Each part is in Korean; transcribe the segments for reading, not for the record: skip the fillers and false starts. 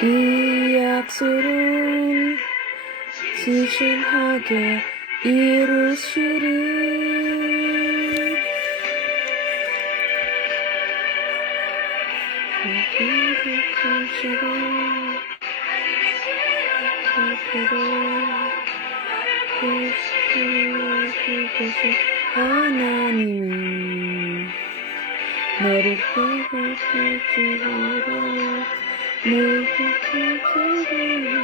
이 약속은 진실하게 이루시리. 하나님이 너를 깨우치시리라. 너를 깨우치시리라.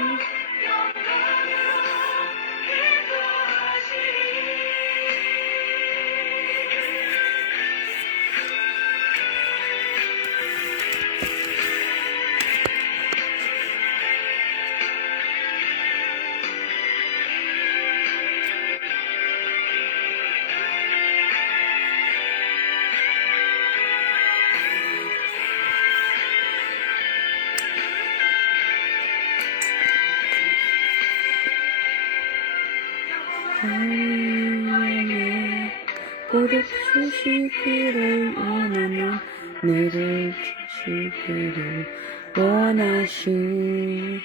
하나님의 고백 주시기를 원하는 너를 주시기를 원하시며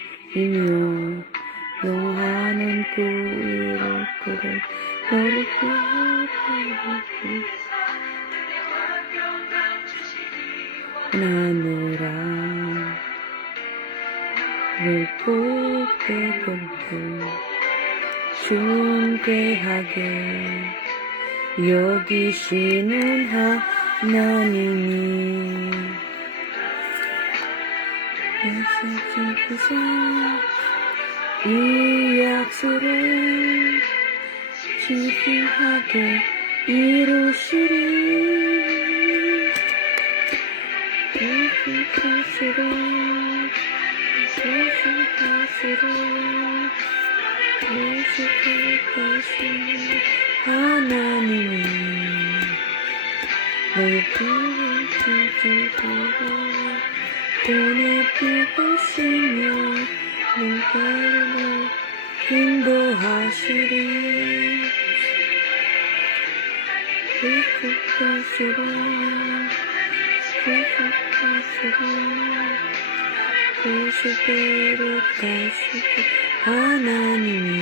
영원한 구유를 그를 너를 나노라 를 고백하고 존귀하게 여기시는 하나님이 이 약속을 진실하게 이루시리. 하나님이 너의 빛을 보내주시며 너를 인도하시리. 그시대로 가시고 하나님이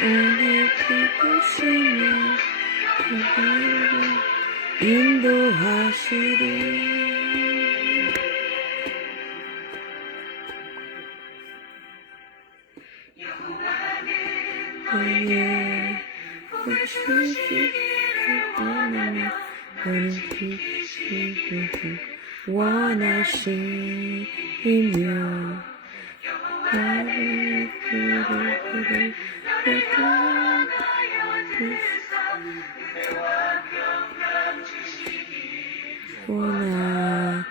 오늘 비우시며 그대로 인도하시리. 너의 주시기 원하는 너는 비우시기 원하시며 나를 그를 원하노라.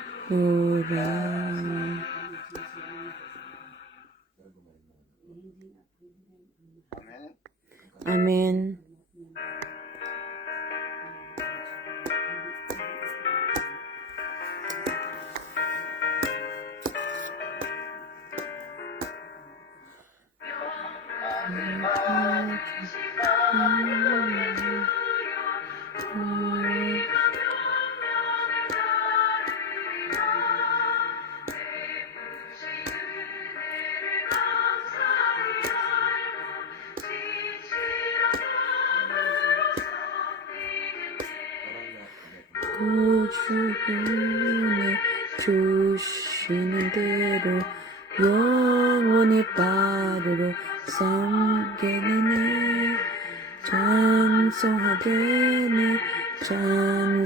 아멘. 구주분의 주시는 대로 영원히 바르러 섬기네.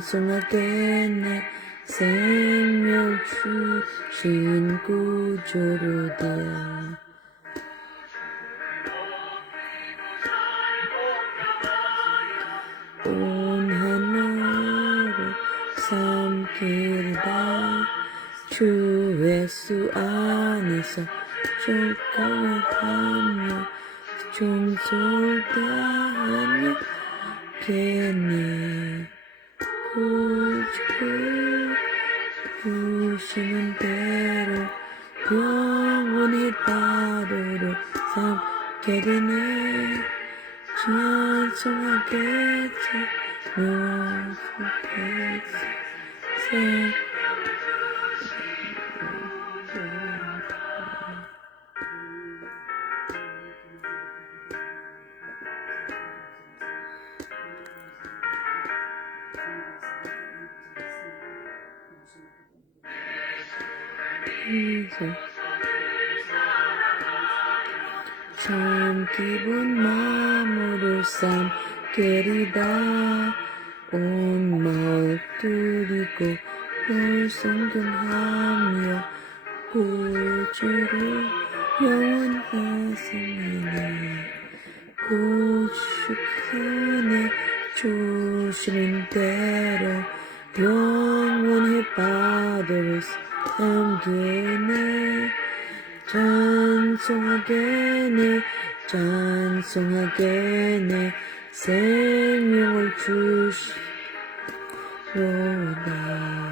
찬송하겠네 생명 주신 구주를 대하 온 하나로 삼키리다. 주 예수 안에서 존경하며 존솔다하며 겠네. 구주 주시는 대로 영원히 바르러 삼게 되네. 찬송하겠지 묘수겠지 참 기쁜 마음으로 삼계리다 온 마을 두리고 널 성경하며 구주로 영원히 승리네 구주편에 주시는 대로 영원히 받을 삼계네 찬송하게네 생명을 주시로다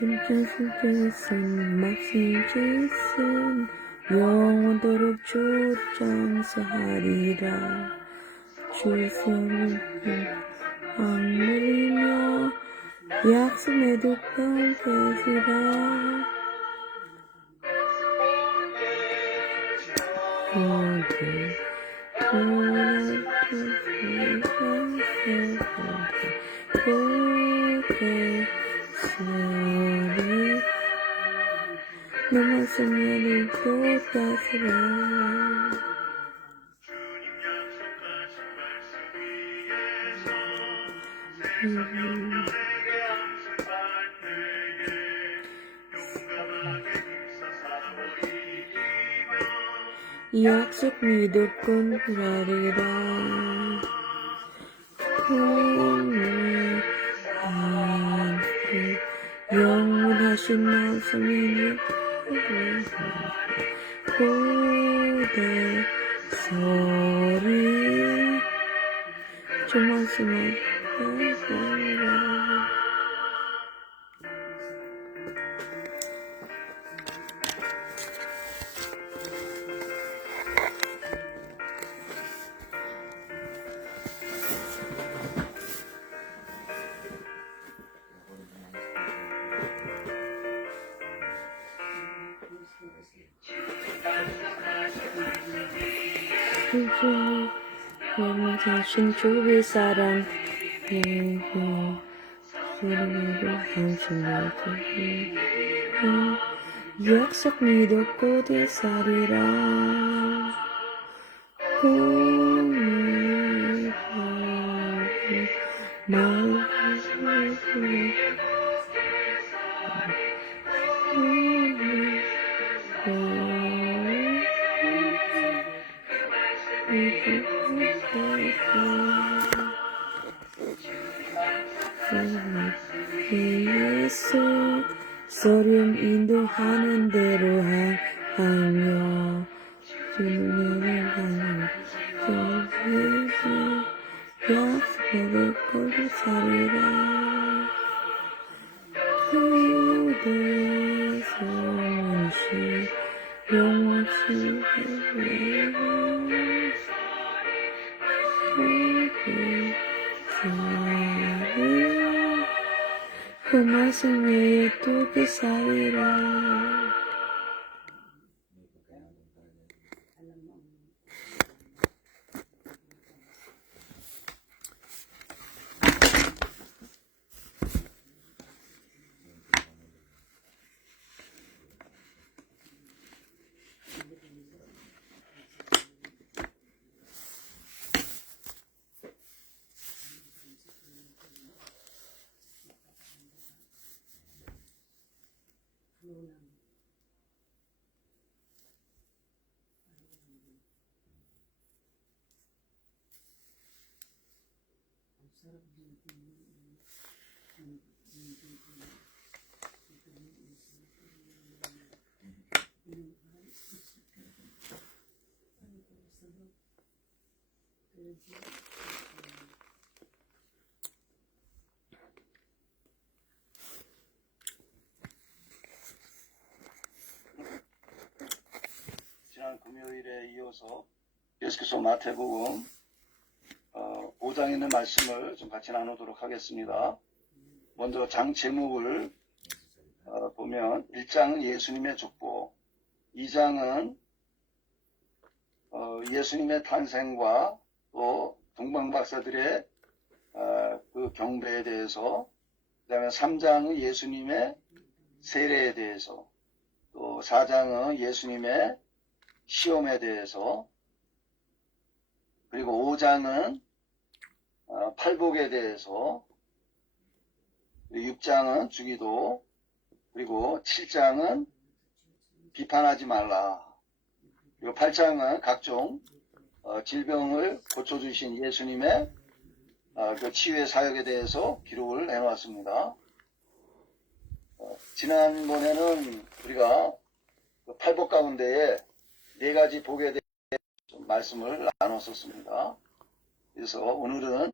신천수께서는 막신지신 영원토록 주를 장사하리라 주소는 악물이며 약속에도 평계시라 내 말씀을 돋아서라 약속 믿었건 구하리라 영원하신 말씀이 고대 소리 주 말씀을 해보라 영원하신 주의 사랑 우리에게 당신을 약속 믿었고 되살이라 꿈을 예수 소름 인도하는 대로 하며 주님을 향하여 약속을 걸고 살리라 그대 성시 영원시 그 말씀 외에 또 그 사이라 지난 금요일에 이어서 예수께서 마태복음 5장에 있는 말씀을 좀 같이 나누도록 하겠습니다. 먼저 장 제목을 보면 1장은 예수님의 족보, 2장은 예수님의 탄생과 또 동방박사들의 그 경배에 대해서, 그 다음에 3장은 예수님의 세례에 대해서, 또 4장은 예수님의 시험에 대해서, 그리고 5장은 팔복에 대해서, 6장은 주기도, 그리고 7장은 비판하지 말라, 그리고 8장은 각종 질병을 고쳐주신 예수님의 그 치유의 사역에 대해서 기록을 해놓았습니다. 지난번에는 우리가 그 팔복 가운데에 4가지 복에 대해 좀 말씀을 나눴었습니다. 그래서 오늘은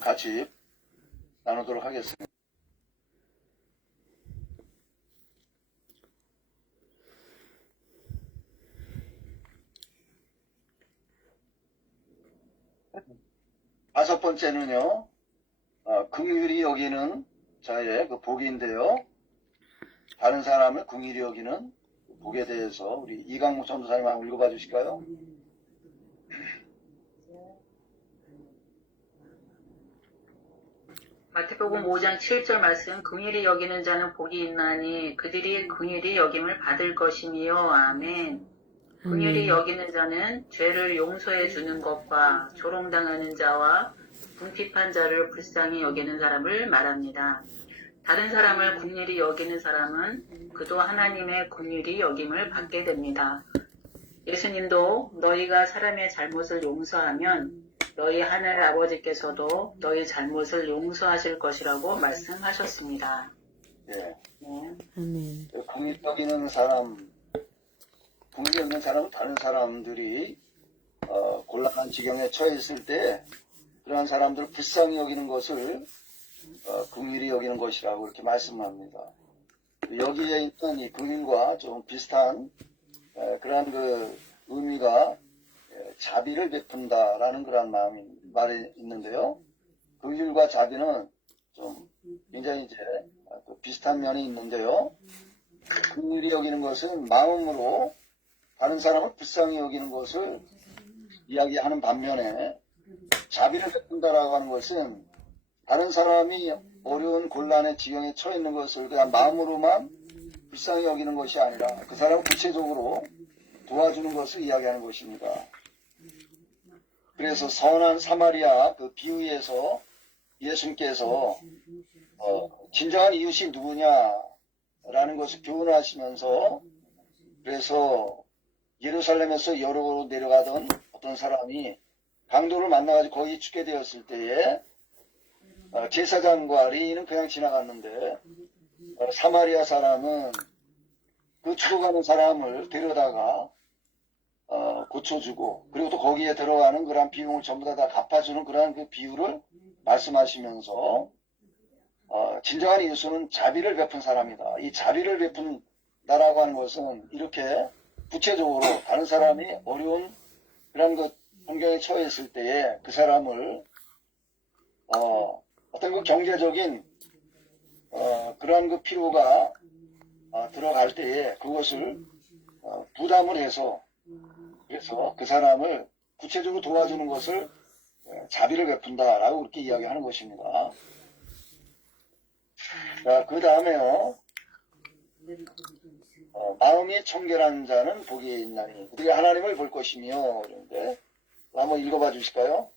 같이 나누도록 하겠습니다. 다섯 번째는요, 긍휼히 여기는 자의 그 복인데요. 다른 사람을 긍휼히 여기는 복에 대해서 우리 이강무 전도사님 한번 읽어봐 주실까요? 마태복음 5장 7절 말씀, 긍휼히 여기는 자는 복이 있나니 그들이 긍휼히 여김을 받을 것이니요. 아멘. 긍휼히 여기는 자는 죄를 용서해 주는 것과 조롱당하는 자와 궁핍한 자를 불쌍히 여기는 사람을 말합니다. 다른 사람을 긍휼히 여기는 사람은 그도 하나님의 긍휼히 여김을 받게 됩니다. 예수님도 너희가 사람의 잘못을 용서하면 너희 하늘 아버지께서도 너희 잘못을 용서하실 것이라고 말씀하셨습니다. 네. 아멘. 긍휼히 여기는 사람, 긍휼히 여기는 사람은 다른 사람들이 곤란한 지경에 처해 있을 때 그러한 사람들을 불쌍히 여기는 것을 긍휼히 여기는 것이라고 이렇게 말씀합니다. 여기에 있던 이 긍휼과 좀 비슷한 그러한 그 의미가 자비를 베푼다라는 그런 말이 있는데요. 긍휼과 자비는 좀 굉장히 이제 비슷한 면이 있는데요. 긍휼히 여기는 것은 마음으로 다른 사람을 불쌍히 여기는 것을 이야기하는 반면에 자비를 베푼다라고 하는 것은 다른 사람이 어려운 곤란의 지경에 처해 있는 것을 그냥 마음으로만 불쌍히 여기는 것이 아니라 그 사람을 구체적으로 도와주는 것을 이야기하는 것입니다. 그래서 선한 사마리아 그 비유에서 예수님께서 진정한 이웃이 누구냐라는 것을 교훈하시면서, 그래서 예루살렘에서 여러로 내려가던 어떤 사람이 강도를 만나가지고 거기 죽게 되었을 때에 제사장과 레위인은 그냥 지나갔는데 사마리아 사람은 그 죽어가는 사람을 데려다가 고쳐주고, 그리고 또 거기에 들어가는 그런 비용을 전부 다 갚아주는 그런 그 비유를 말씀하시면서 진정한 이웃은 자비를 베푼 사람이다. 이 자비를 베푼다라고 하는 것은 이렇게 구체적으로 다른 사람이 어려운 그런 그 환경에 처해 있을 때에 그 사람을 어떤 그 경제적인 그러한 그 필요가 들어갈 때에 그것을 부담을 해서, 그래서 그 사람을 구체적으로 도와주는 것을 자비를 베푼다라고 그렇게 이야기하는 것입니다. 자, 그 다음에요. 마음이 청결한 자는 복이 있나니 그들이 하나님을 볼 것이며, 그런데 한번 읽어봐 주실까요?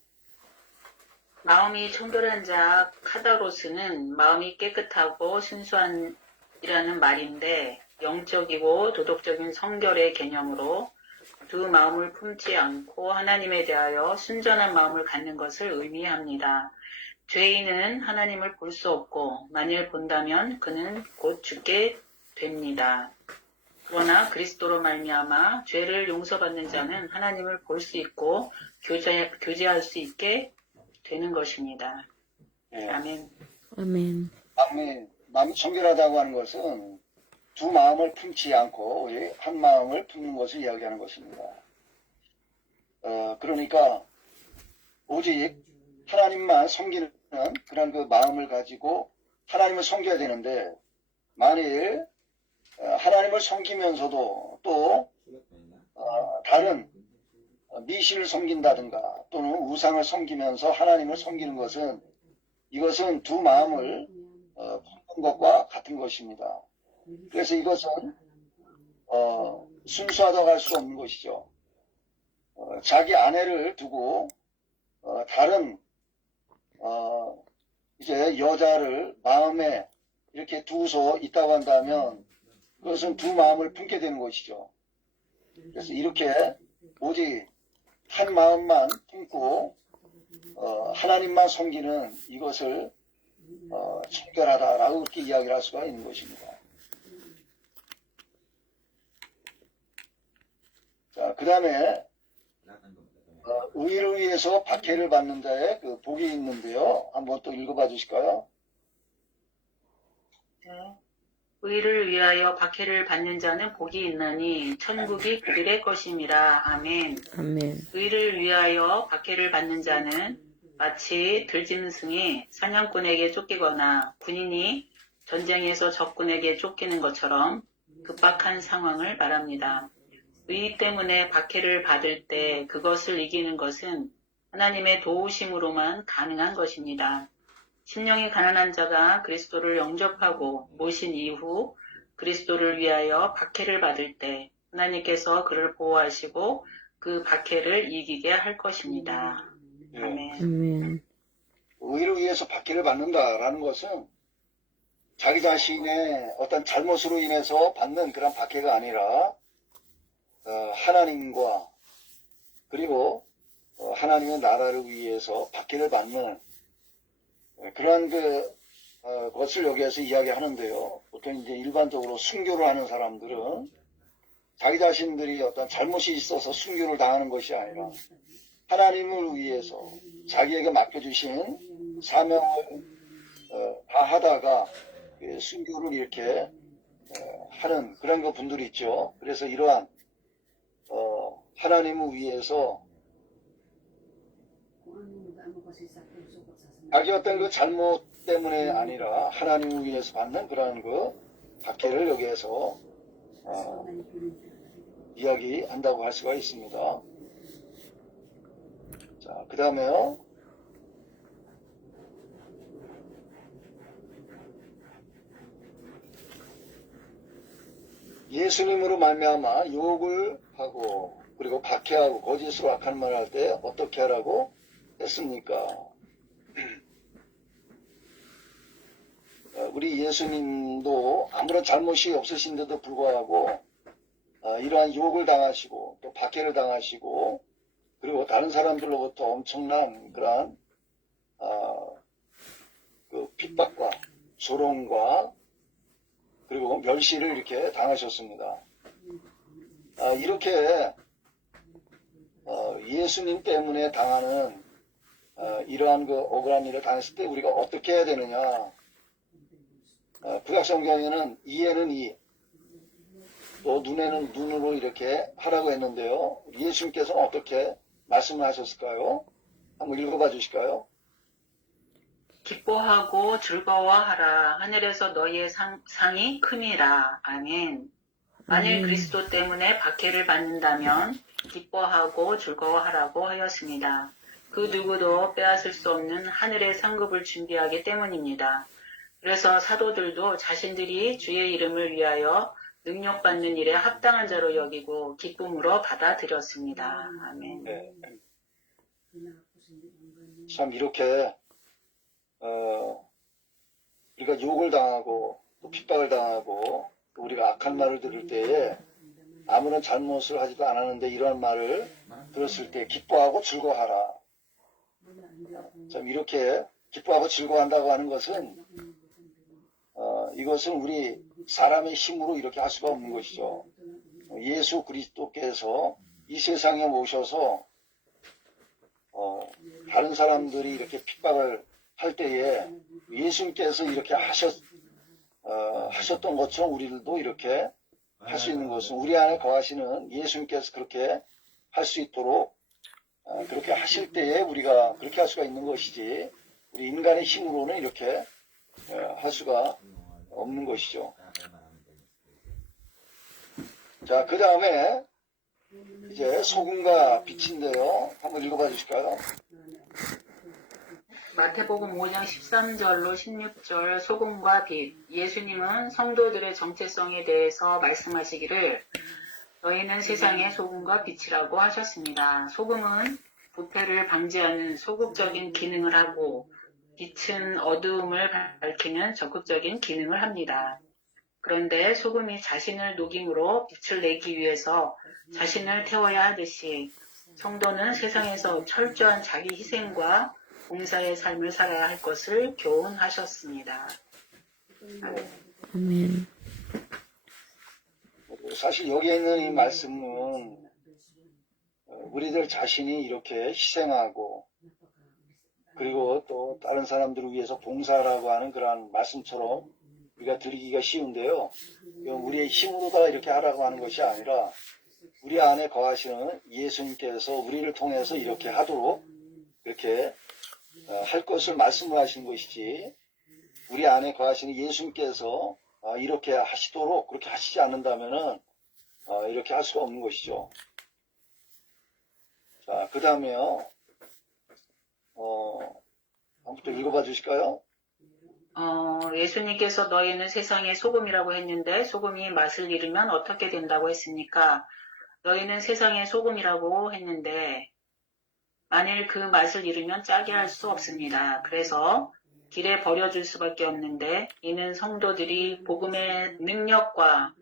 마음이 청결한 자 카다로스는 마음이 깨끗하고 순수한이라는 말인데, 영적이고 도덕적인 성결의 개념으로 두 마음을 품지 않고 하나님에 대하여 순전한 마음을 갖는 것을 의미합니다. 죄인은 하나님을 볼 수 없고 만일 본다면 그는 곧 죽게 됩니다. 그러나 그리스도로 말미암아 죄를 용서받는 자는 하나님을 볼 수 있고 교제할 수 있게 되는 것입니다. 예. 아멘. 아멘. 마음이 청결하다고 하는 것은 두 마음을 품지 않고 우리 한 마음을 품는 것을 이야기하는 것입니다. 그러니까 오직 하나님만 섬기는 그런 그 마음을 가지고 하나님을 섬겨야 되는데, 만일 하나님을 섬기면서도 또 다른 미신을 섬긴다든가 또는 우상을 섬기면서 하나님을 섬기는 것은, 이것은 두 마음을 품는 것과 같은 것입니다. 그래서 이것은 순수하다고 할 수 없는 것이죠. 자기 아내를 두고 다른 이제 여자를 마음에 이렇게 두서 있다고 한다면 그것은 두 마음을 품게 되는 것이죠. 그래서 이렇게 오직 한 마음만 품고 하나님만 섬기는 이것을 청결하다라고 그렇게 이야기를 할 수가 있는 것입니다. 자, 그 다음에 의를 위해서 박해를 받는 자의 그 복이 있는데요. 한번 또 읽어봐 주실까요? 네. 의를 위하여 박해를 받는 자는 복이 있나니 천국이 그들의 것임이라. 아멘. 아멘. 의를 위하여 박해를 받는 자는 마치 들짐승이 사냥꾼에게 쫓기거나 군인이 전쟁에서 적군에게 쫓기는 것처럼 급박한 상황을 말합니다. 의 때문에 박해를 받을 때 그것을 이기는 것은 하나님의 도우심으로만 가능한 것입니다. 심령이 가난한 자가 그리스도를 영접하고 모신 이후 그리스도를 위하여 박해를 받을 때 하나님께서 그를 보호하시고 그 박해를 이기게 할 것입니다. 예. 아멘. 아멘. 의를 위해서 박해를 받는다라는 것은 자기 자신의 어떤 잘못으로 인해서 받는 그런 박해가 아니라 하나님과 그리고 하나님의 나라를 위해서 박해를 받는 그러한 것을 여기에서 이야기하는데요. 보통 이제 일반적으로 순교를 하는 사람들은 자기 자신들이 어떤 잘못이 있어서 순교를 당하는 것이 아니라 하나님을 위해서 자기에게 맡겨주신 사명을 다 하다가 순교를 이렇게 하는 그런 분들이 있죠. 그래서 이러한 하나님을 위해서 자기 어떤 그 잘못 때문에 아니라 하나님을 위해서 받는 그러한 그 박해를 여기에서 이야기한다고 할 수가 있습니다. 자, 그 다음에요. 예수님으로 말미암아 욕을 하고 그리고 박해하고 거짓으로 악한 말을 할 때 어떻게 하라고 했습니까? 우리 예수님도 아무런 잘못이 없으신데도 불구하고 이러한 욕을 당하시고 또 박해를 당하시고 그리고 다른 사람들로부터 엄청난 그러한 그 핍박과 조롱과 그리고 멸시를 이렇게 당하셨습니다. 이렇게 예수님 때문에 당하는 이러한 그 억울한 일을 당했을 때 우리가 어떻게 해야 되느냐? 구약성경에는 이에는 이, 또 눈에는 눈으로 이렇게 하라고 했는데요. 예수님께서는 어떻게 말씀을 하셨을까요? 한번 읽어봐 주실까요? 기뻐하고 즐거워하라. 하늘에서 너희의 상이 큼이라. 아멘. 만일 그리스도 때문에 박해를 받는다면 기뻐하고 즐거워하라고 하였습니다. 그 누구도 빼앗을 수 없는 하늘의 상급을 준비하기 때문입니다. 그래서 사도들도 자신들이 주의 이름을 위하여 능력받는 일에 합당한 자로 여기고 기쁨으로 받아들였습니다. 아멘. 네. 참 이렇게 우리가 욕을 당하고 또 핍박을 당하고 또 우리가 악한 말을 들을 때에 아무런 잘못을 하지도 않았는데 이런 말을 들었을 때 기뻐하고 즐거워하라. 참 이렇게 기뻐하고 즐거워한다고 하는 것은 이것은 우리 사람의 힘으로 이렇게 할 수가 없는 것이죠. 예수 그리스도께서 이 세상에 오셔서 다른 사람들이 이렇게 핍박을 할 때에 예수님께서 이렇게 하셨던 것처럼 우리들도 이렇게 할 수 있는 것은 우리 안에 거하시는 예수님께서 그렇게 할 수 있도록 그렇게 하실 때에 우리가 그렇게 할 수가 있는 것이지 우리 인간의 힘으로는 이렇게 할 수가 없는 것이죠. 자, 그 다음에 이제 소금과 빛인데요. 한번 읽어봐 주실까요? 마태복음 5장 13절로 16절 소금과 빛. 예수님은 성도들의 정체성에 대해서 말씀하시기를 너희는 세상의 소금과 빛이라고 하셨습니다. 소금은 부패를 방지하는 소극적인 기능을 하고 빛은 어두움을 밝히는 적극적인 기능을 합니다. 그런데 소금이 자신을 녹임으로 빛을 내기 위해서 자신을 태워야 하듯이 성도는 세상에서 철저한 자기 희생과 봉사의 삶을 살아야 할 것을 교훈하셨습니다. 아멘. 사실 여기에 있는 이 말씀은 우리들 자신이 이렇게 희생하고 그리고 또 다른 사람들을 위해서 봉사라고 하는 그러한 말씀처럼 우리가 들리기가 쉬운데요. 우리의 힘으로다 이렇게 하라고 하는 것이 아니라 우리 안에 거하시는 예수님께서 우리를 통해서 이렇게 하도록 이렇게 할 것을 말씀을 하시는 것이지 우리 안에 거하시는 예수님께서 이렇게 하시도록 그렇게 하시지 않는다면은 이렇게 할 수가 없는 것이죠. 자, 그 다음에요. 한번 또 읽어봐 주실까요? 예수님께서 너희는 세상의 소금이라고 했는데 소금이 맛을 잃으면 어떻게 된다고 했습니까? 너희는 세상의 소금이라고 했는데 만일 그 맛을 잃으면 짜게 할 수 없습니다. 그래서 길에 버려줄 수밖에 없는데 이는 성도들이 복음의 능력과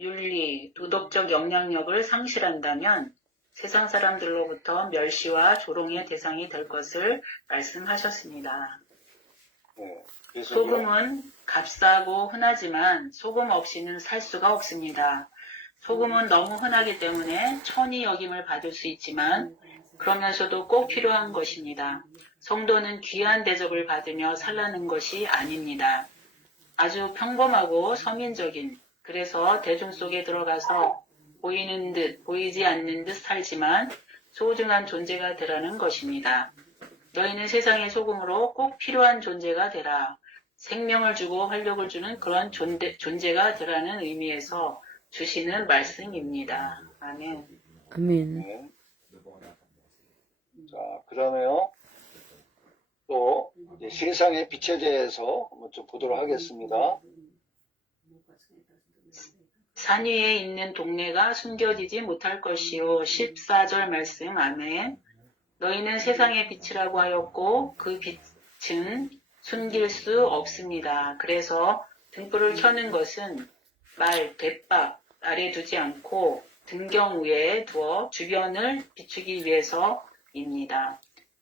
윤리, 도덕적 영향력을 상실한다면 세상 사람들로부터 멸시와 조롱의 대상이 될 것을 말씀하셨습니다. 네, 소금은 값싸고 흔하지만 소금 없이는 살 수가 없습니다. 소금은 너무 흔하기 때문에 천히 여김을 받을 수 있지만 그러면서도 꼭 필요한 것입니다. 성도는 귀한 대접을 받으며 살라는 것이 아닙니다. 아주 평범하고 서민적인, 그래서 대중 속에 들어가서 보이는 듯 보이지 않는 듯 살지만 소중한 존재가 되라는 것입니다. 너희는 세상의 소금으로 꼭 필요한 존재가 되라. 생명을 주고 활력을 주는 그런 존재가 되라는 의미에서 주시는 말씀입니다. 아멘. 아멘. 네. 자, 그 다음에요. 또 세상의 빛에 대해서 한번 좀 보도록 하겠습니다. 산 위에 있는 동네가 숨겨지지 못할 것이요. 14절 말씀. 아멘. 너희는 세상의 빛이라고 하였고 그 빛은 숨길 수 없습니다. 그래서 등불을 켜는 것은 대박 아래 두지 않고 등경 위에 두어 주변을 비추기 위해서입니다.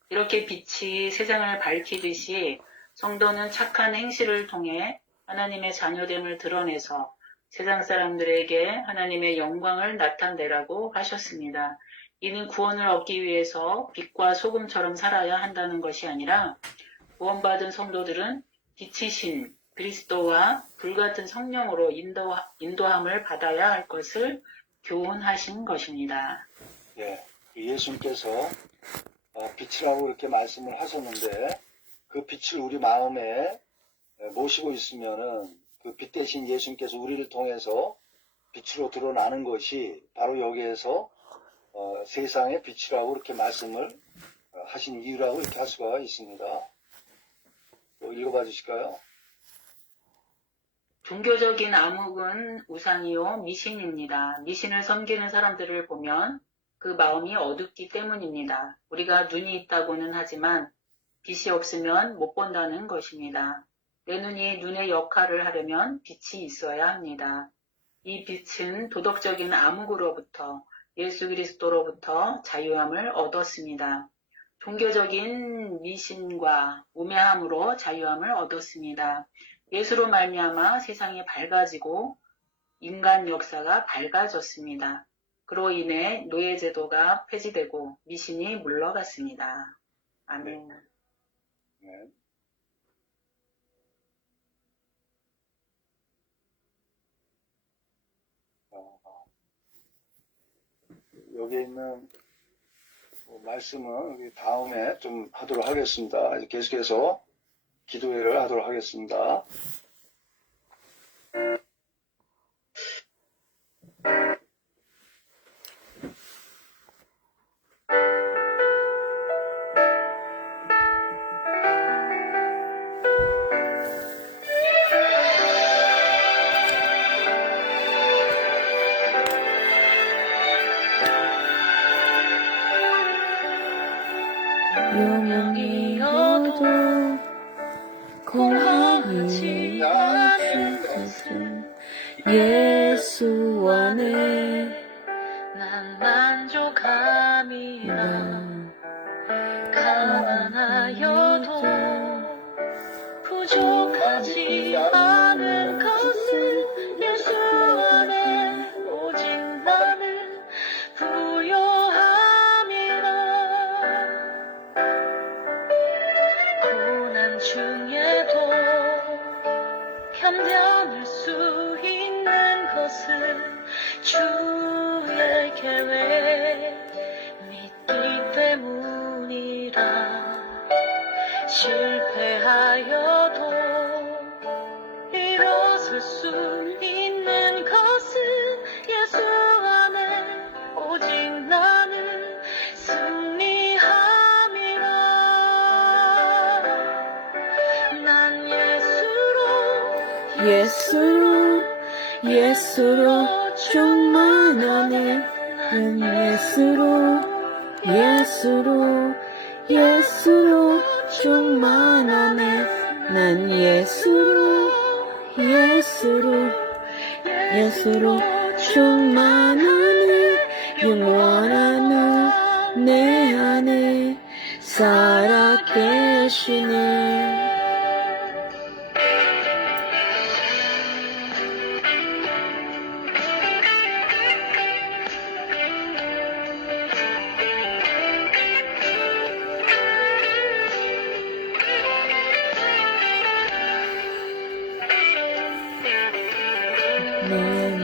이렇게 빛이 세상을 밝히듯이 성도는 착한 행실을 통해 하나님의 자녀됨을 드러내서 세상 사람들에게 하나님의 영광을 나타내라고 하셨습니다. 이는 구원을 얻기 위해서 빛과 소금처럼 살아야 한다는 것이 아니라 구원받은 성도들은 빛이신 그리스도와 불같은 성령으로 인도함을 받아야 할 것을 교훈하신 것입니다. 예, 예수님께서 빛이라고 이렇게 말씀을 하셨는데 그 빛을 우리 마음에 모시고 있으면은 그 빛 대신 예수님께서 우리를 통해서 빛으로 드러나는 것이 바로 여기에서 세상의 빛이라고 이렇게 말씀을 하신 이유라고 이렇게 할 수가 있습니다. 또 읽어봐 주실까요? 종교적인 암흑은 우상이요 미신입니다. 미신을 섬기는 사람들을 보면 그 마음이 어둡기 때문입니다. 우리가 눈이 있다고는 하지만 빛이 없으면 못 본다는 것입니다. 내 눈이 눈의 역할을 하려면 빛이 있어야 합니다. 이 빛은 도덕적인 암흑으로부터 예수 그리스도로부터 자유함을 얻었습니다. 종교적인 미신과 우매함으로 자유함을 얻었습니다. 예수로 말미암아 세상이 밝아지고 인간 역사가 밝아졌습니다. 그로 인해 노예제도가 폐지되고 미신이 물러갔습니다. 아멘. 네. 여기 있는 말씀은 우리 다음에 좀 하도록 하겠습니다. 계속해서 기도회를 하도록 하겠습니다. 영원이어도 공허하지 않을 것은 예수 안에 난 만족함이라. 가난하여도 부족하지 않은 것은 예수 안에 오직 나는 부요함이라. 고난 중에도 견뎌낼 수 있는 것은 주의 계획 믿기 때문이라. 실패하여도 일어설 수 있는 것은 예수 안에 오직 나는 승리함이라. 난 예수로 충만하네. 난 예수로 충만하네. 난 예수로 충만하네. 영원한 내 안에 살아 계시네.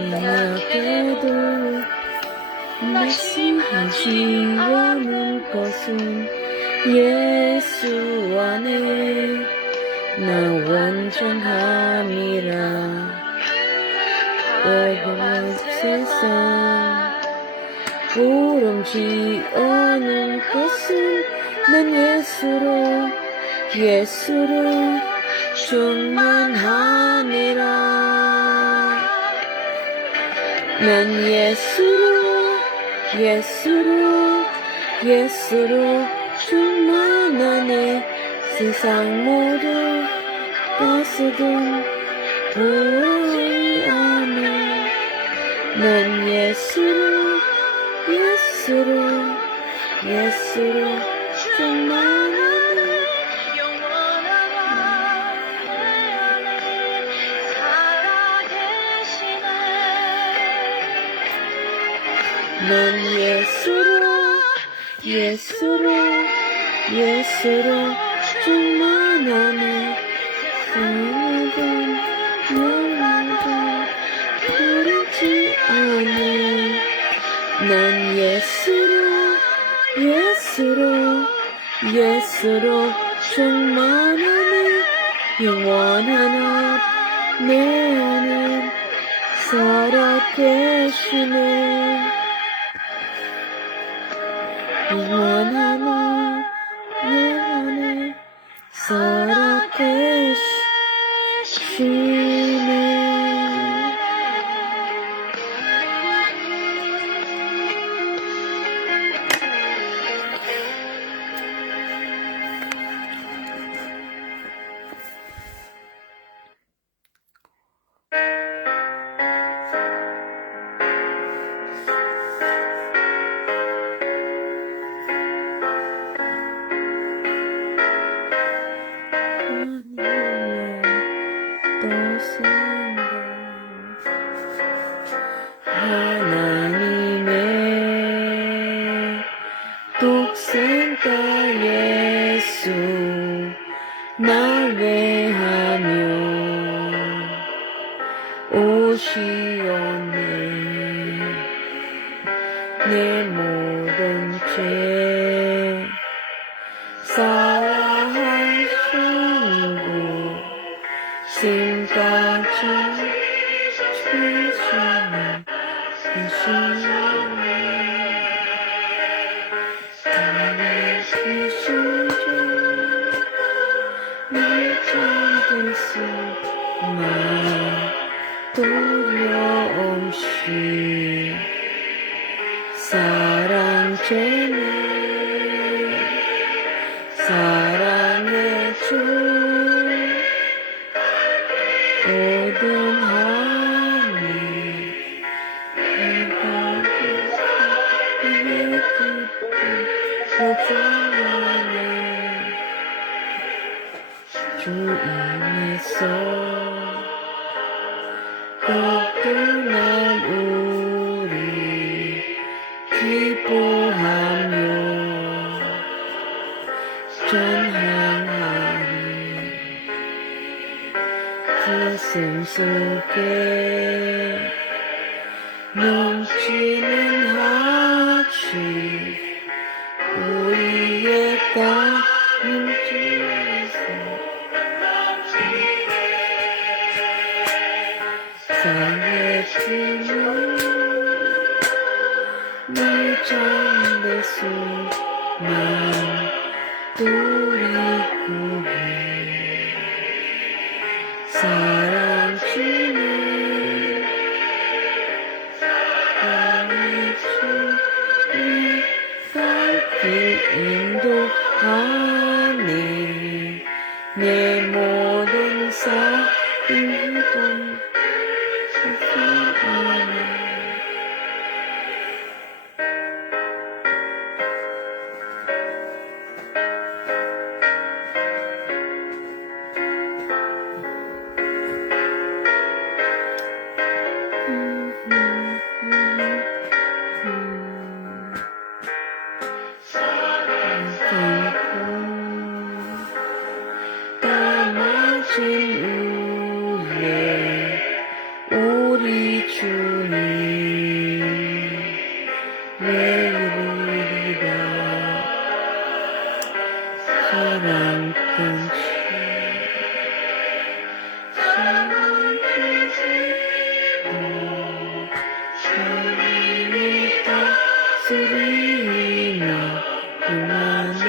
만약에도 말씀하지 않은 것은 예수 안에 나 완전함이라. 어두운 세상 보람지 않은 것은 난 예수로 충만하니라. 난 예수로 충만하네. 세상 모두 가스든 보호하네. 난 예수로 충만하네. 난 예수로 충만하네. 영원한 부르지 않네. 난 예수로 충만하네. 영원한 내 안에 살아 계시네. 영원한 내 안에 살아 계시네. 또 쓴다. 날 외하며 오시오네. 내 모든 죄 사하시고 심까지 주시네. 주시네 주신 내 잠들 수만 두려움시 사랑 죄는 사랑의 주 모든 하늘 내가 기쁨 주 안에서 거듭난 우리 기뻐하며 전향하리. 그 숨 속에 넘치는 하치 우리의 가는 주에서 상했으면 내 잠들 수만 돌이구해. 사랑 주는 사랑의 주님 갈길 인도하네. 내 모든 삶을 우리 주님 내일이라 사랑 끊지 사랑 끊지 주님의 다스리며 그만의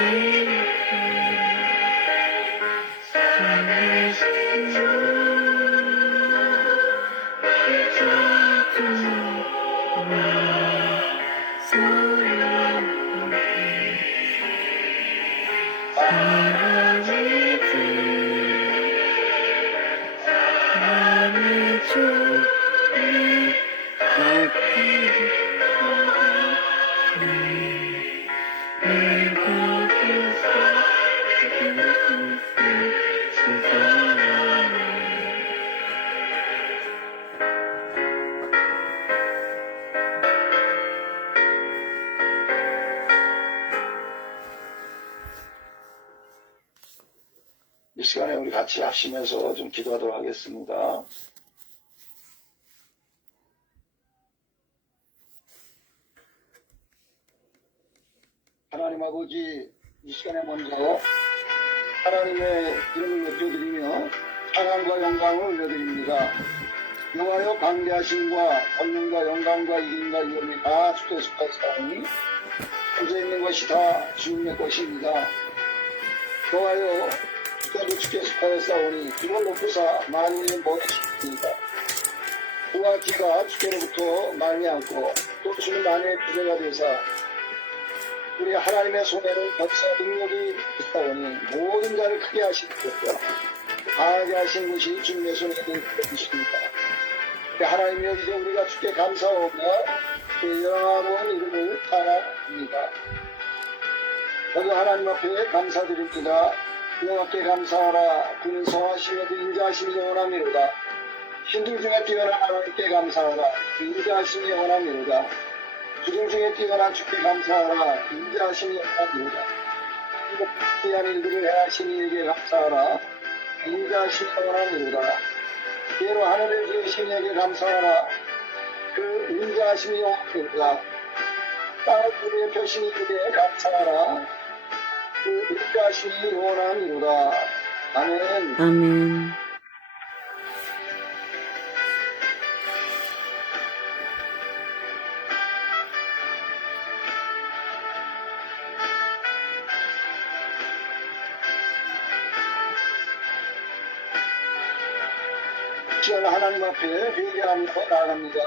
이 시간에 우리 같이 합심해서 좀 기도하도록 하겠습니다. 하나님 아버지, 이 시간에 먼저 하나님의 이름을 높여드리며 찬양과 영광을 올려드립니다. 여호와여 강대하심과 권능과 영광과 이름과 위엄이 다 주께 속하사오니 천지에 있는 것이 다 주님의 것입니다. 여호와여 주께도 주께 속하였사오니 그걸 높으사 만민의 머리십니다. 그와 기가 주께로부터 말미암고 또 주는 만의 부재가 되사 우리 하나님의 손에는 벌써 능력이 있사오니 모든 자를 크게 하시겠고 강하게 하신 것이 주님의 손에 있는 것입니다. 하나님여 이제 우리가 주께 감사하며 주의 영화로운 이름을 찬양합니다. 저도 하나님 앞에 감사드립니다. 여호와께 감사하라. 그는 성하시며도 인자하심이 영원하미로다. 신들 중에 뛰어난 하나님께 감사하라. 인자하심이 영원하미로다. 주들 중에 뛰어난 주께 감사하라. 인자하심이 영원하미로다. 귀한 일들을 행하신 이에게 감사하라. 인자하신 영원한 이루다. 예로 하늘을 지으신 이에게 감사하라. 그 인자하심이 영원이다. 땅을 위에 펴신 이에게 감사하라. 그 인자하심이 영원한 이루다. 아멘. 아멘. 시간 하나님 앞에 회개하며 나아갑니다.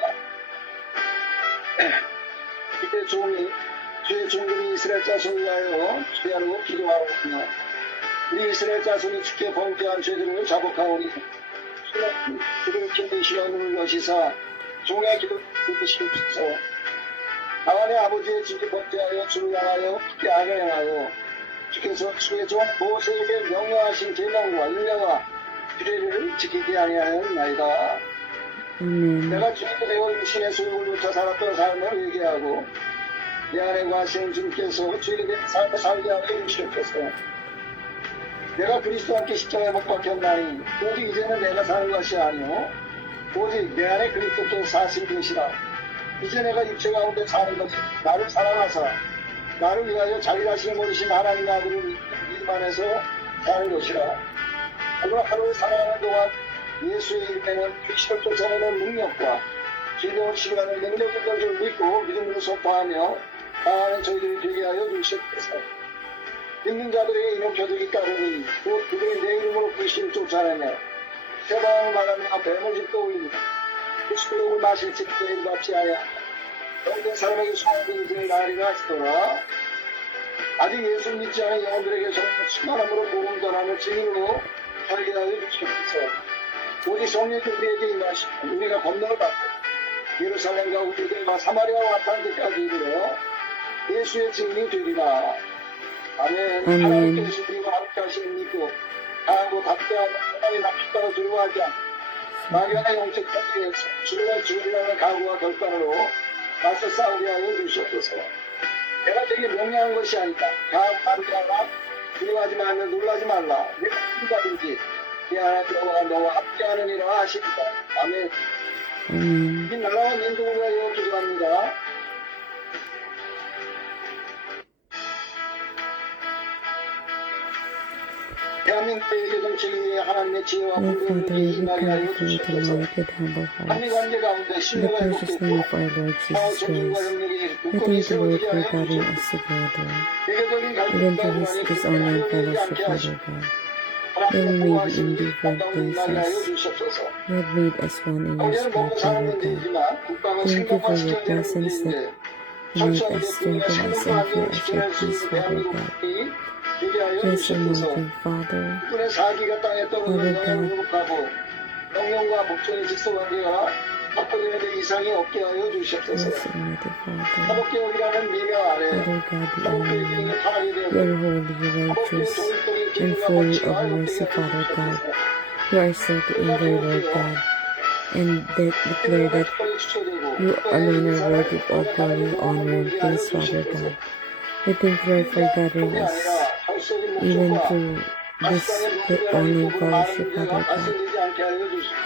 이때 주의 종들이 이스라엘 자손을 위하여 주야로 기도하오며 우리 이스라엘 자손이 주께 범죄한 죄들을 자복하오니 주를 kind으시어 눈을 여시사 종의 기도를 들으시옵소서. 하나님의 아버지의 주께 범죄하여 주를 향하여 깊게 악행하여 주께서 주의 종 모세에게 명령하신 계명과 율례와 규례를 지키게 아니하였나이다. 내가 주님께 되어 육신의 소욕을부터 살았던 삶을 회개하고 내 안에 거하시는 주님께서 주님에 대한 삶을 살게 하여 주시옵소서. 내가 그리스도와 함께 십자가에 못 박혔나니 오직 이제는 내가 사는 것이 아니오 오직 내 안에 그리스도께서 사신 것이라. 이제 내가 육체 가운데 사는 것이 나를 사랑하사 나를 위하여 자기 자신을 모르신 하나님의 아들을 믿음 안에서 사는 것이라. 오늘 하루를 살아가는 동안 예수의 이름에는 귀신을 쫓아내는 능력과 질병을 치료하는 능력인 것을 믿고 믿음으로 선포하며 나아가는 저희들이 되게 하여 주시옵소서. 믿는 자들에게 이런 표적이 따르니 곧 그들이 내 이름으로 귀신을 쫓아내며 세방을 말하며 뱀을 집도 올립니다. 그 술록을 마실 집도에 받지 아야 모든 사람에게 소원이 인생을 나으리라 하시더라. 아직 예수 믿지 않은 영혼들에게 정말 충만함으로 복음 전하는 진리로 살게 하여 주시옵소서. 오직 성령이 우리에게 임하시고 우리가 권능을 받고 예루살렘과 유대와 사마리아와 같은 데까지 이르러 예수의 증인이 되리라. 아멘. 하나님께서 우리와 함께 하시는 믿고 강하고 담대한 하나님의 납치다고 두려워하지 않고 막연한 영적 경기에서 죽으려는 각오와 결단으로 맞서 싸우게 하여 주시옵소서. 내가 되게 명령한 것이 아니다. 강하고 담대하라. 두려워하지 말며 놀라지 말라. 내가 누구든지 내 하나님과 너와 함께하느니라 하십니다. 아멘. 이 나라와 민족을 위하여 기도합니다. 대한민국의 정책을 위해 하나님의 지혜와 공동력이 임하게 하여 주시옵소서. 한미 관계 가운데 신뢰가 회복되고 상호 존중과 협력이 굳건히 세워지게 하여 주시옵소서. 세계적인 갈등과 관계를 흔들리지 않게 하시고 하나님의 보호하심이 감당하게 하여 주시옵소서. 우리는 먹고 사는 문제이지만 국가가 생존과 지켜야 되는 문제인데 철저하게 국민의 생존과 안전을 지켜낼 수 있는 대한민국이 되게 하여 주시옵소서. 국군의 사기가 땅에 떨어지는 영향을 회복하고 영령과 복종의 직소관계가 확보되는 데 이상이 없게 하여 주시옵소서. 사법개혁이라는 미명 아래 사법개혁이 타락이 되고 사법개혁 조직적인 기능과 법칙과 역대가 되주시옵소서. You are so to anger, Lord God, and declare that you alone are worthy of all glory, honor, and praise, Father God. We thank you, Lord, for gathering us, even to this online fellowship, Father God.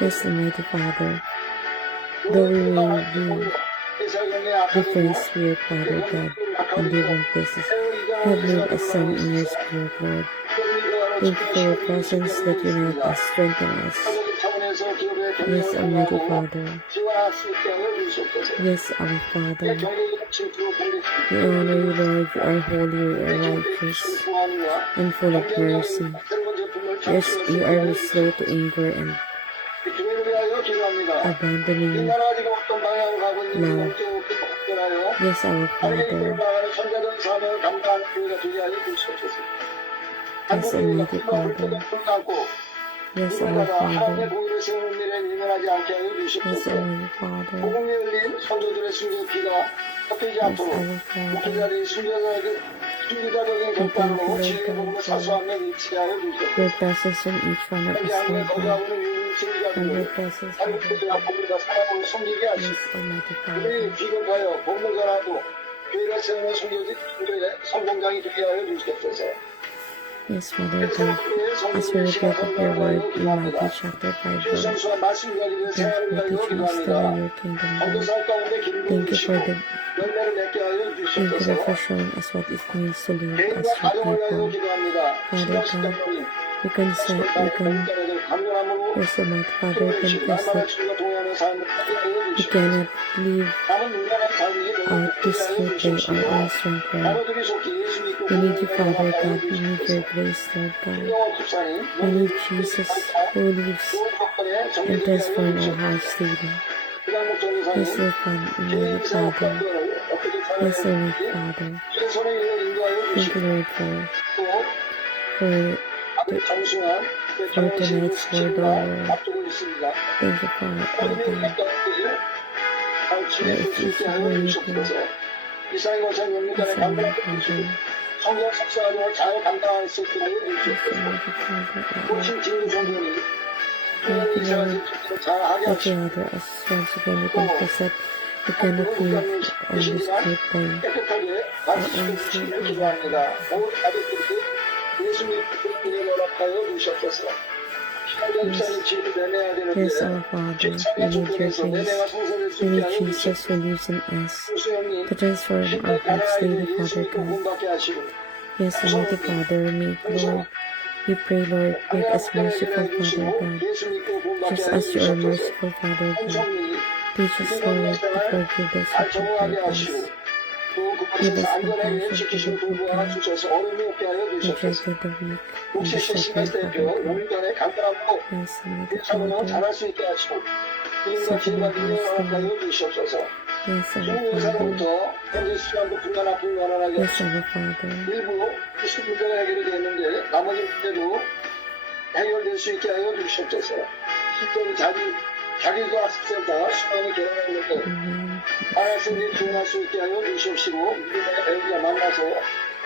Yes, Almighty Father, though we may be different spirit, Father God, in different places, you have made us some in your spirit, Lord. Thank you for your presence that unite us, strengthen us. Yes, Almighty Father. Yes, our Father. We honor you, Lord. You are holy, you are righteous, and full of mercy. Yes, you are slow to anger and abandoning love. Yes, our Father. Yes, Almighty Father. Yes, our Father. Yes, Almighty Father. Yes, our Father. Your presence in each one of us, Lord God. And your presence, Father God. Yes, Almighty Father. 교회를 세우는 성도의 성공장이 되게 하여 주시옵소서. Yes, Father God, as we reflect of your word in Matthew chapter 5, Lord, 선수와 말씀드리기를 thank you for teaching us the way your kingdom, Lord. Thank you for the 열매를 맺게 하여 Thank you, Lord, 주시옵소서. for showing us what it means to live as 개인과 your 가정을 위하여 people. 기도합니다. Father God, we confess, we mighty Father, we confess that we cannot live out this day our own strength, Lord. We need you, Father God. We need your grace, Lord God. We need Jesus who lives and transforms our hearts daily. Yes, Lord Father. Yes, Lord Father. Thank you, Lord, for tonight's word, Lord. Thank you, Father God. Yes, it's wonderful. 이상의 것을 용납하는 Yes, Lord 감동을 Father. 성경 석사로 잘 감당할 수 있도록 Yes, 해주옵소서. Lord Father. 모든 진리 종교니 Thank you, 이상한 Lord. 짓을 잘 하게 That 하시고 you are us once again we confess that we cannot live on this earth by 깨끗하게 가르치시기를 기도합니다. 모든 가족들께 예수님 그분을 허락하여 주시옵소서. 신앙자입사는 지혜를 내내야 되는데 Yes, our Father, we need your grace. We need Jesus who lives in us to transform our hearts daily, Father God. Yes, Almighty Father, Lord, we pray, Lord, make us merciful, Father God. Just as you are merciful, Father God. Teach us, Lord, to forgive those who forgive us. Give us compassion for the poor, rejected the weak, and the shepherd, Father God. Yes, Almighty 참으로 Father. 잘할 수 있게 하시고 그림과 진리와 비밀을 허락하여 주시옵소서. Yes, our 주님 Father. 예산부터 현재 시간도 분간 앞을 면하게 Yes, our Father. 일부 이슈 문제가 해결이 됐는데 나머지 문제도 해결될 수 있게 하여 주시옵소서. 실제로 자기가 학습센터 수강이 결혼했는데 Amen. 하나님이 기원할 수 있게 하여 주시옵시고 믿음의 애기가 만나서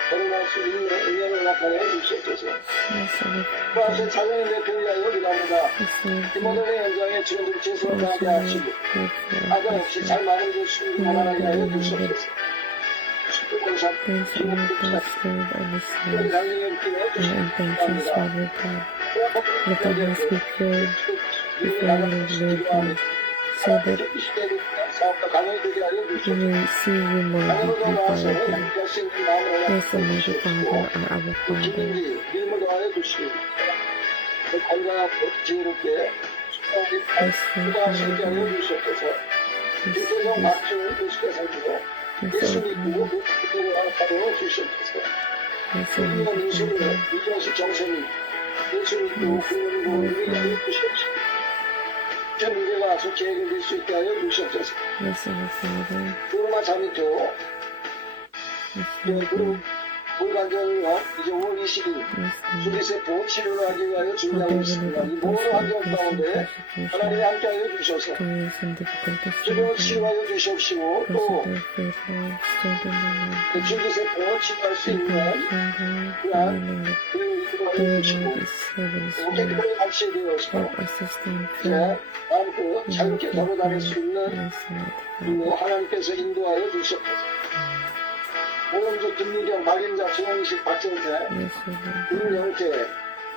결혼할 수 있는 은혜를 나타내 주시옵소서. Yes, our 또한 Father. 자녀의 대표를 위하여 기도합니다. Yes, Lord God. 이모들의 현장에 지금도 최선을 Also, 다하게 Lord, 하시고 pray for 아가 us, 없이 Lord. 잘 마무리 수익을 하나하게 하여 주시옵소서. Thanks, Lord, God's Lord, and His love. Our intentions, Father God. Let our hearts be pure before you, Lord God, so that we may see you more deeply, Father God. Yes, Almighty Father, our Father. Yes, Lord Father God. Yes, Lord God. Yes, Almighty Father. 문제가 좋게 해결될 수 있게 하여 주시옵소서. Yes, our Father. 코로나 사미도 Yes, Lord God. 물관절과 이제 5월 20일 Yes, Lord. 수리세포 치료를 하기 위하여 준비하고 있습니다. 이 모든 환경 가운데 하나님이 함께하여 주셔서 Trials and difficulties, 치료 Lord God. 치료하여 주시옵시고 또 Blessed their faith, Lord. Strengthen them, Lord God. 줄기세포 치료할 수 있는 Encourage them, Lord. 그런 Their 주시고 word is heaven's word. 오늘도 같이 되어서 Help us to stand 이제 firm 마음껏 in 자유롭게 your 걸어 다닐 faith, 수 있는 Lord. Yes, Almighty 그리고 Father. 하나님께서 인도하여 주시옵소서. 오른쪽 김미경, 박인자, 조홍식, 박정태 Yes, Lord. 우리 영태,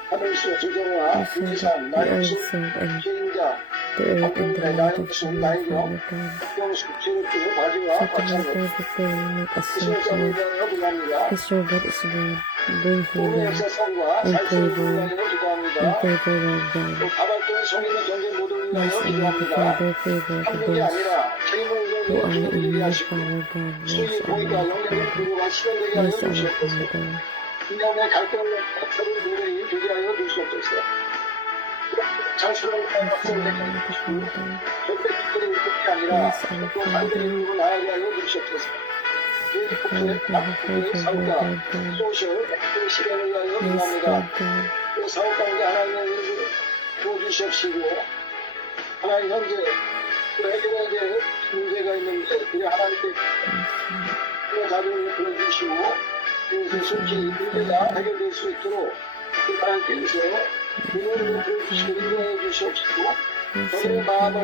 하늘수, 조정화, Yes, Lord. 김지산, The 나영수, earth and 최인자, the earth and the 박근혜, light of 나영수, the 나이경, Father God. 박경수, 최우주, 바지와 Set the 박찬호 Lord before you, make us 이스라엘 straight, Lord. 선교단으로 기도합니다. Yes, Lord, that is Lord. Bring 오늘 healing 역사 성과 and 살생을 favor 위하여 in 기도합니다. favor of 또 God. 다발적인 성인의 경제 모두를 위하여 Yes, Almighty 기도합니다. Father, favor to 한국이 those 아니라 책임을 who are 의존하여 in need, 하시고 Father God. Yes, 수익이 보이가 Almighty 영역의 Father. 부류가 실현되게 하여 Yes, our 주시옵소서. Father. 인간의 갈등을 서로 노래히 되게 하여 주시옵소서. 장수를 Yes, 박성대 Almighty Father. 절대 특별히 그것이 아니라 Yes, our 또 Father. 자기들의 이름을 나가게 하여 주시옵소서. Father, 각국의 your 사업가, word, Lord God. 소셜, 그 실현을 위하여 Yes, 기도합니다. Lord God. 그 사업 가운데 하나님의 일을 도와주시옵시고 하나님 현재 그 해결해야 될 문제가 있는데 그래 하나님께 그 자녀를 불러주시고 그래서 속히 문제가 해결될 수 있도록 그 하나님께서 은혜를 불러주시고 인도해 주시옵시고 Yes, 저들의 our Father. 마음을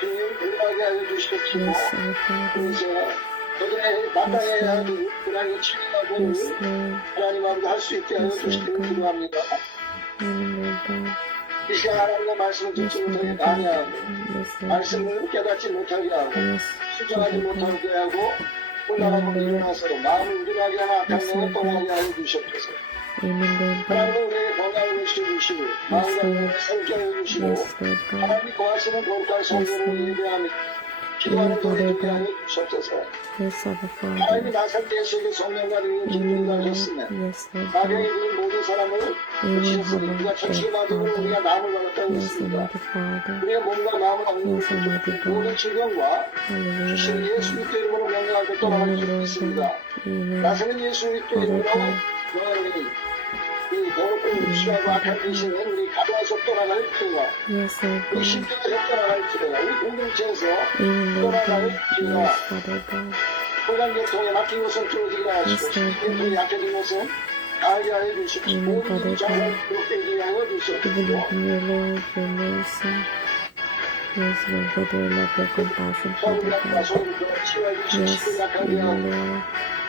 주님 불하게 하여 주시옵시고 Yes, our Father. 그래서 그들의 마땅해야 할 하나님의 책임과 Yes, 본을 Lord. 하나님 아버지 할 수 있게 하여 주시기를 기도합니다. Amen, Lord God. 이 시간 하나님의 말씀을 Yes, 듣지 Father 못하게 God. 방해하고 Yes, Lord God. 말씀을 깨닫지 못하게 하고 Yes, 수정하지 Father God. 못하게 하고 올라가고 일어나서 마음을 우둔하게 하나 강령을 떠나게 하여 주시옵소서. Amen, Lord God. 하나님은 우리에게 건강을 주시고 마음과 영혼을 새롭게 하여 주시고 Yes, Lord God. 하나님이 거하시는 거룩한 성전을 예배하며 기도하는 자를 위하여 주시옵소서. Yes, Abba 하나님이 Father. 나설 때 속에 성령과 능력을 Amen, 주님과 Lord. 하셨으며 Yes, Lord 나병이 God. 들은 모든 사람을 Amen, 고치셨으니 우리가 Heaven, 천치를 받으면 Father. 우리가 나음을 받았다고 Yes, 했습니다. Almighty Father. 우리의 몸과 마음을 얻는 Yes, Almighty 모든 God. 질병과 Hallelujah, 주신 Lord 예수 God. 그리스도 이름으로 명령하고 떠나갈 Amen, 수 Lord 있습니다. God. Amen. 나서는 예수 그리스도 Father 이름으로 God. 너희 이 거룩을 무시하고 악한 귀신은 우리 가정에서 떠나갈 필요가 Yes, Lord 우리 God. 신경에서 떠나갈 필요가 우리 공동체에서 Amen, Lord God. 떠나갈 필요가 Yes, Father God. 혈관계통에 막힌 것은 풀어지게 하시고 Yes, Lord 신경계통에 God. 약해진 것은 가게 하여 주시고 Amen, 모든 Father 일이 잘 God. 그렇게 하여 We 주시옵소서. believe in your Lord, your mercy. Yes, Lord God, your love, your compassion, Father 서울과 God. 소름과 치유해 주시고 Yes, 신을 약하게 Amen, 하고 Lord.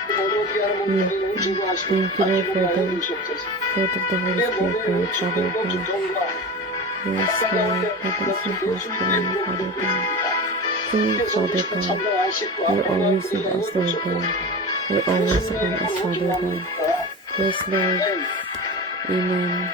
어렵게 하는 몸을 제거하시고 Thank you, Lord, 밝히게 for 하여 the 주시옵소서. fruit of the Holy 내 Spirit, 몸을 Lord, Father 축복과 God. 두통과 Yes, Lord, let us be prospering, Father God. True, Father God. You're always with us, Lord God. You're always upon us, Father God. Yes, Lord. Amen.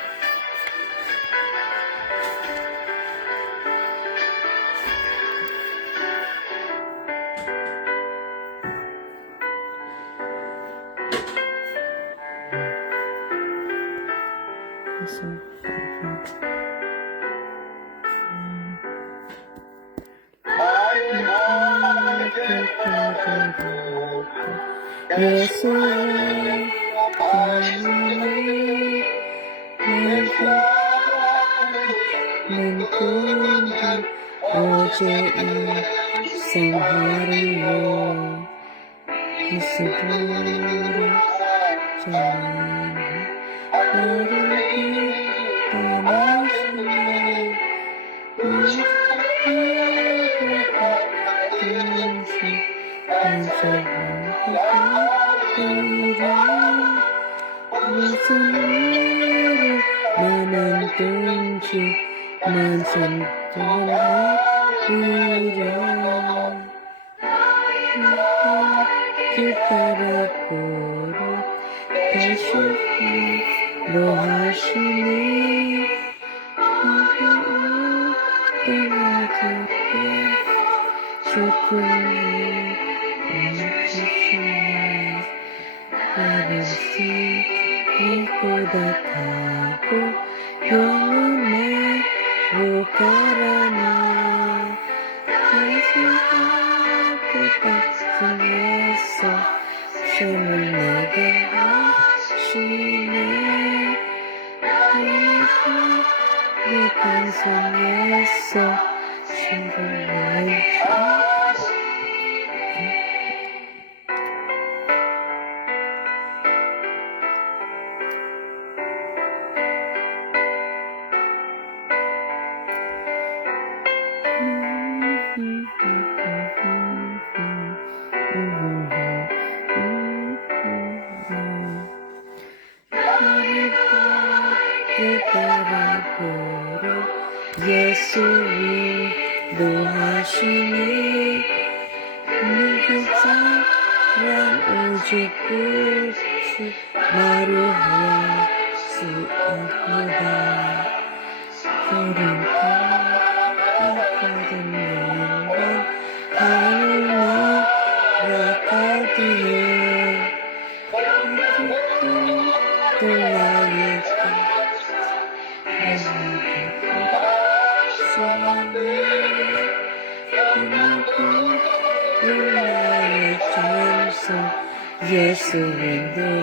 Yes, Lord, Father God. 예수의 는 꿈이 어제 일상하리요 예수를 전하는 나를 떠나시네 무슨으로 만한든지 만선동을 하리라 길 따라 걸어 다시 노하시니 떠나겠고 슬픔이 멈추시니 아버지 믿고다 가고 영원하로 가라니 예수하고 박승에서 셈을 내게 하시네 내 반성에서 신고를 예수 인도하시니 누구 사랑 오직 끝이 말을 수 없노라 그런 아까운 영광 하늘 나라가기에 또 나의 나의 전성 예수 인도하시니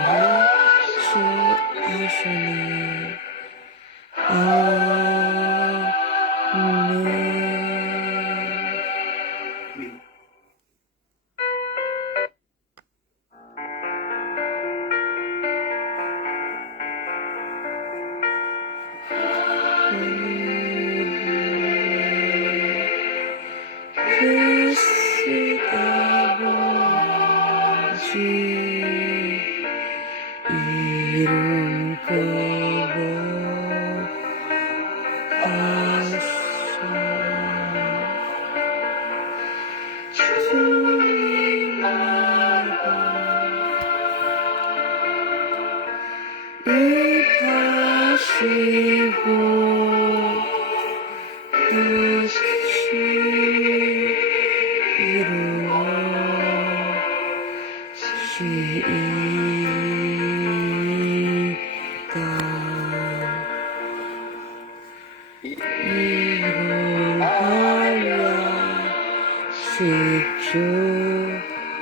아멘. 예수 아버지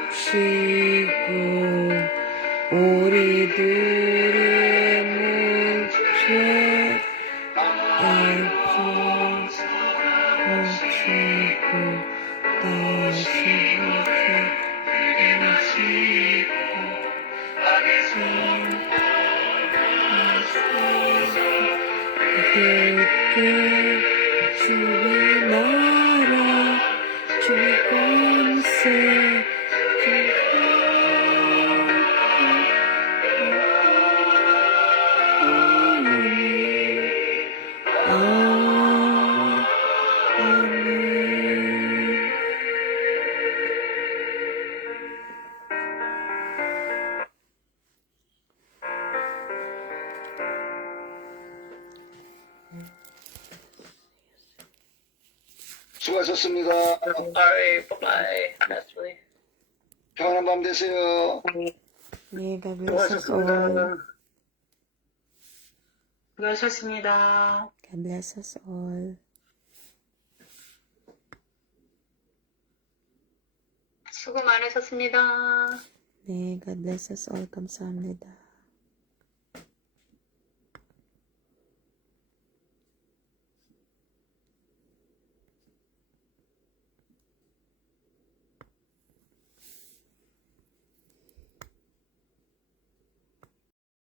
시줍시고 우리 둘의 목죄 알고 멈추고 다시 그때 주의 나라 주의 권세 수고하셨습니다. Sorry, bye-bye. Leslie. 평안한 밤 되세요. 네, God bless us all. 수고하셨습니다. God bless us all. 수고 많으셨습니다. 네, God bless us all. 감사합니다.